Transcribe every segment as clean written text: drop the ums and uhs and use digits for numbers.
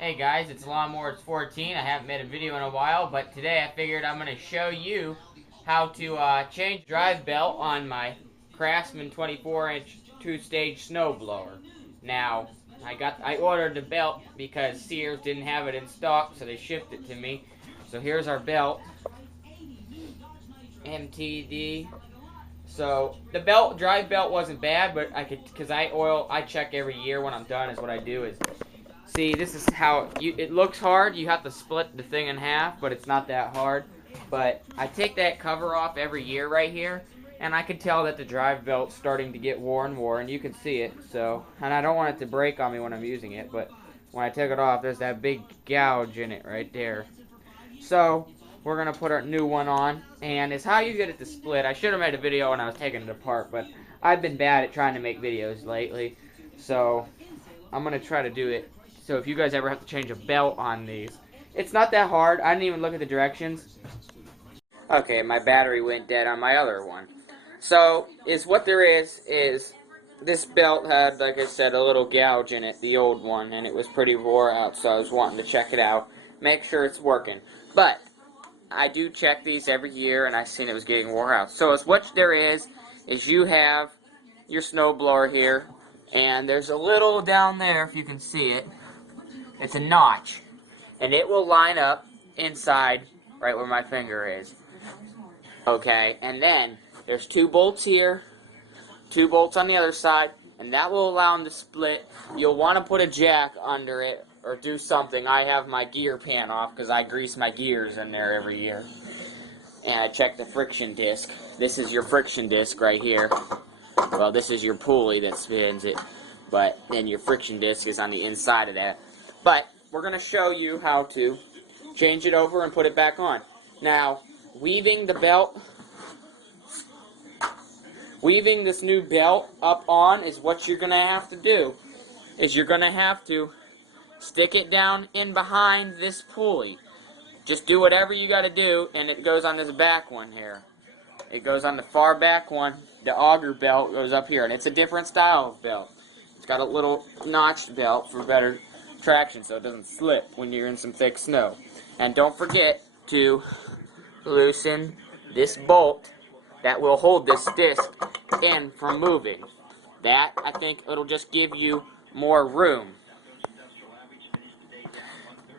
Hey guys, it's Lawnmowers 14. I haven't made a video in a while, but today I figured I'm going to show you how to change drive belt on my Craftsman 24-inch two-stage snowblower. Now, I ordered the belt because Sears didn't have it in stock, so they shipped it to me. So here's our belt, MTD. So the drive belt wasn't bad, but because I check every year when I'm done. Is what I do is. See, this is how it looks hard. You have to split the thing in half, but it's not that hard. But I take that cover off every year right here, and I can tell that the drive belt's starting to get worn. You can see it. So, and I don't want it to break on me when I'm using it, but when I take it off, there's that big gouge in it right there. So, we're going to put our new one on, and it's how you get it to split. I should have made a video when I was taking it apart, but I've been bad at trying to make videos lately. So, I'm going to try to do it. So if you guys ever have to change a belt on these, it's not that hard. I didn't even look at the directions. Okay, my battery went dead on my other one. So, what there is this belt had, like I said, a little gouge in it, the old one, and it was pretty wore out, so I was wanting to check it out, make sure it's working. But, I do check these every year, and I seen it was getting wore out. So what there is you have your snowblower here, and there's a little down there, if you can see it. It's a notch, and it will line up inside right where my finger is. Okay, and then there's 2 bolts here, 2 bolts on the other side, and that will allow them to split. You'll want to put a jack under it or do something. I have my gear pan off because I grease my gears in there every year. And I check the friction disc. This is your friction disc right here. Well, this is your pulley that spins it, but then your friction disc is on the inside of that. But we're going to show you how to change it over and put it back on. Now, weaving this new belt up on is what you're going to have to do. You're going to have to stick it down in behind this pulley. Just do whatever you got to do, and it goes on this back one here. It goes on the far back one. The Auger Belt goes up here, and it's a different style of belt. It's got a little notched belt for better traction so it doesn't slip when you're in some thick snow. And don't forget to loosen this bolt that will hold this disc in from moving. That, I think, it'll just give you more room.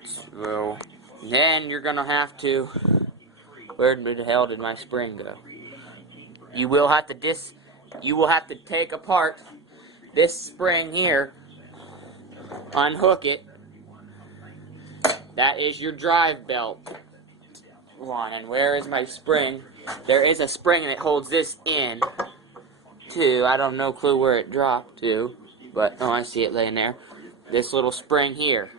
So then you're gonna have to, where the hell did my spring go? You will have to take apart this spring here, unhook it. That is your drive belt one. And where is my spring? There is a spring that holds this in too. I don't know clue where it dropped to, but oh, I see it laying there. This little spring here.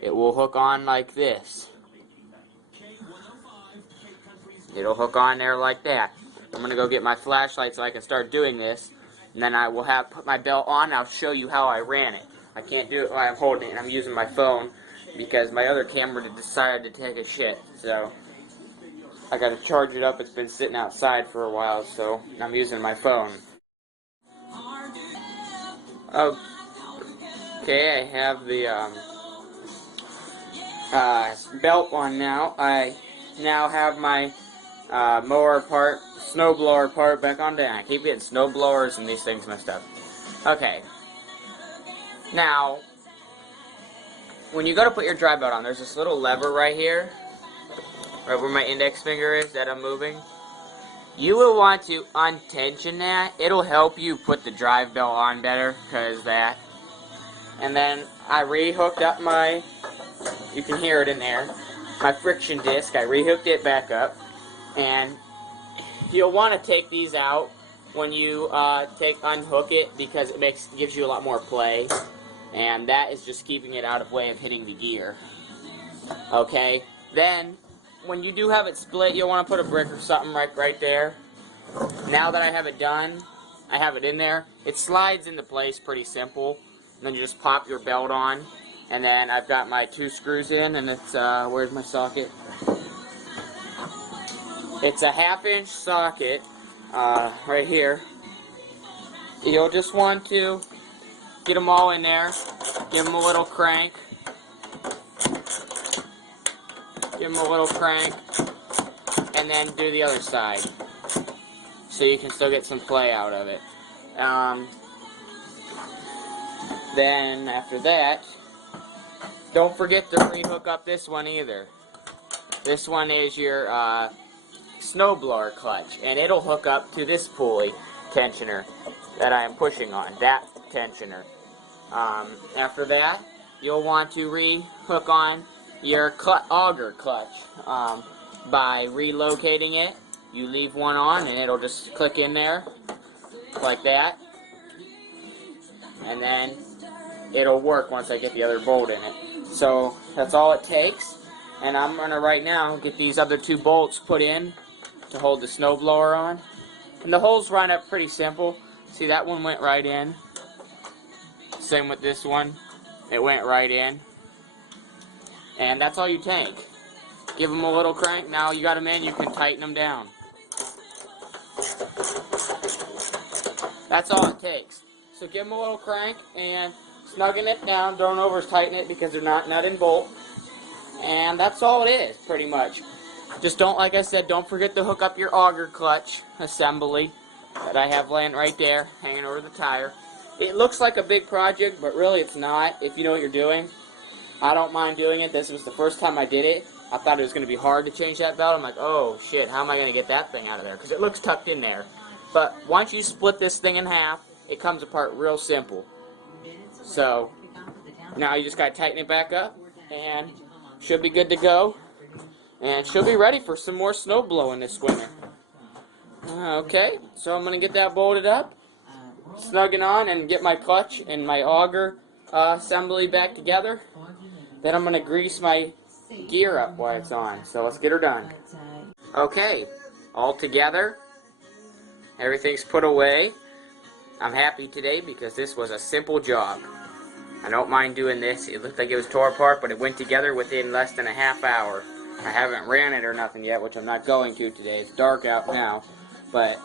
It will hook on like this. It'll hook on there like that. I'm gonna go get my flashlight so I can start doing this, and then I will put my belt on. And I'll show you how I ran it. I can't do it while I'm holding it, and I'm using my phone because my other camera decided to take a shit. So I gotta charge it up. It's been sitting outside for a while, so I'm using my phone. Okay, I have the belt on now. I now have my snowblower part back on down. I keep getting snowblowers and these things messed up. Okay. Now, when you go to put your drive belt on, there's this little lever right here, right where my index finger is that I'm moving. You will want to untension that. It'll help you put the drive belt on better, because that. And then I rehooked up you can hear it in there, my friction disc. I rehooked it back up. And you'll want to take these out when you unhook it, because it gives you a lot more play, and that is just keeping it out of way of hitting the gear. Okay, then when you do have it split, you'll want to put a brick or something right there. Now that I have it done, I have it in there. It slides into place pretty simple, and then you just pop your belt on, and then I've got my 2 screws in, and it's where's my socket? It's a 1/2-inch socket right here. You'll just want to get them all in there, give them a little crank, give them a little crank, and then do the other side, so you can still get some play out of it. Then after that, don't forget to re-hook up this one either. This one is your Snowblower clutch, and it'll hook up to this pulley tensioner that I am pushing on, that tensioner. After that, you'll want to re-hook on your auger clutch by relocating it. You leave one on and it'll just click in there like that, and then it'll work once I get the other bolt in it. So that's all it takes, and I'm gonna right now get these other two bolts put in to hold the snowblower on. And the holes line up pretty simple. See, that one went right in. Same with this one, it went right in. And that's all you take. Give them a little crank. Now you got them in, you can tighten them down. That's all it takes. So give them a little crank and snugging it down. Don't over tighten it because they're not nut and bolt. And that's all it is, pretty much. Just don't, like I said, don't forget to hook up your auger clutch assembly that I have laying right there, hanging over the tire. It looks like a big project, but really it's not, if you know what you're doing. I don't mind doing it. This was the first time I did it. I thought it was going to be hard to change that belt. I'm like, oh shit, how am I going to get that thing out of there? Because it looks tucked in there. But once you split this thing in half, it comes apart real simple. So now you just got to tighten it back up, and should be good to go. And she'll be ready for some more snow blowing this winter. Okay, so I'm going to get that bolted up, snugging on, and get my clutch and my auger assembly back together. Then I'm going to grease my gear up while it's on. So let's get her done. Okay, all together. Everything's put away. I'm happy today because this was a simple job. I don't mind doing this. It looked like it was tore apart, but it went together within less than a half hour. I haven't ran it or nothing yet, which I'm not going to today. It's dark out now, but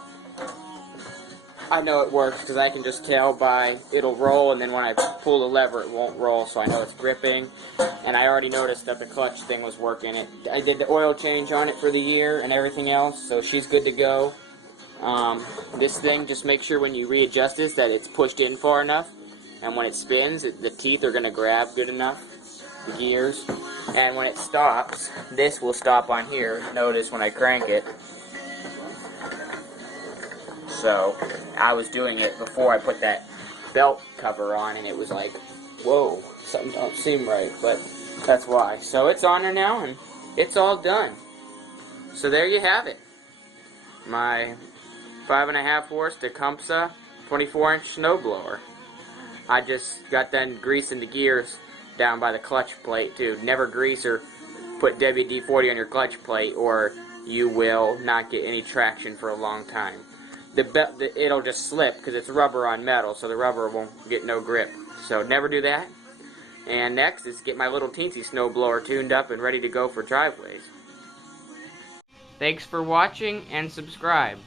I know it works because I can just tell by it'll roll, and then when I pull the lever it won't roll, so I know it's gripping. And I already noticed that the clutch thing was working. I did the oil change on it for the year and everything else, so she's good to go. This thing, just make sure when you readjust this that it's pushed in far enough, and when it spins, the teeth are going to grab good enough, the gears. And when it stops, this will stop on here. Notice when I crank it. So I was doing it before I put that belt cover on, and it was like, whoa, something don't seem right, but that's why. So it's on there now, and it's all done. So there you have it. My 5.5 horse Tecumseh 24-inch snowblower. I just got done greasing the gears down by the clutch plate too. Never grease or put WD-40 on your clutch plate, or you will not get any traction for a long time. It'll just slip because it's rubber on metal, so the rubber won't get no grip. So never do that. And next is get my little teensy snowblower tuned up and ready to go for driveways. Thanks for watching and subscribe.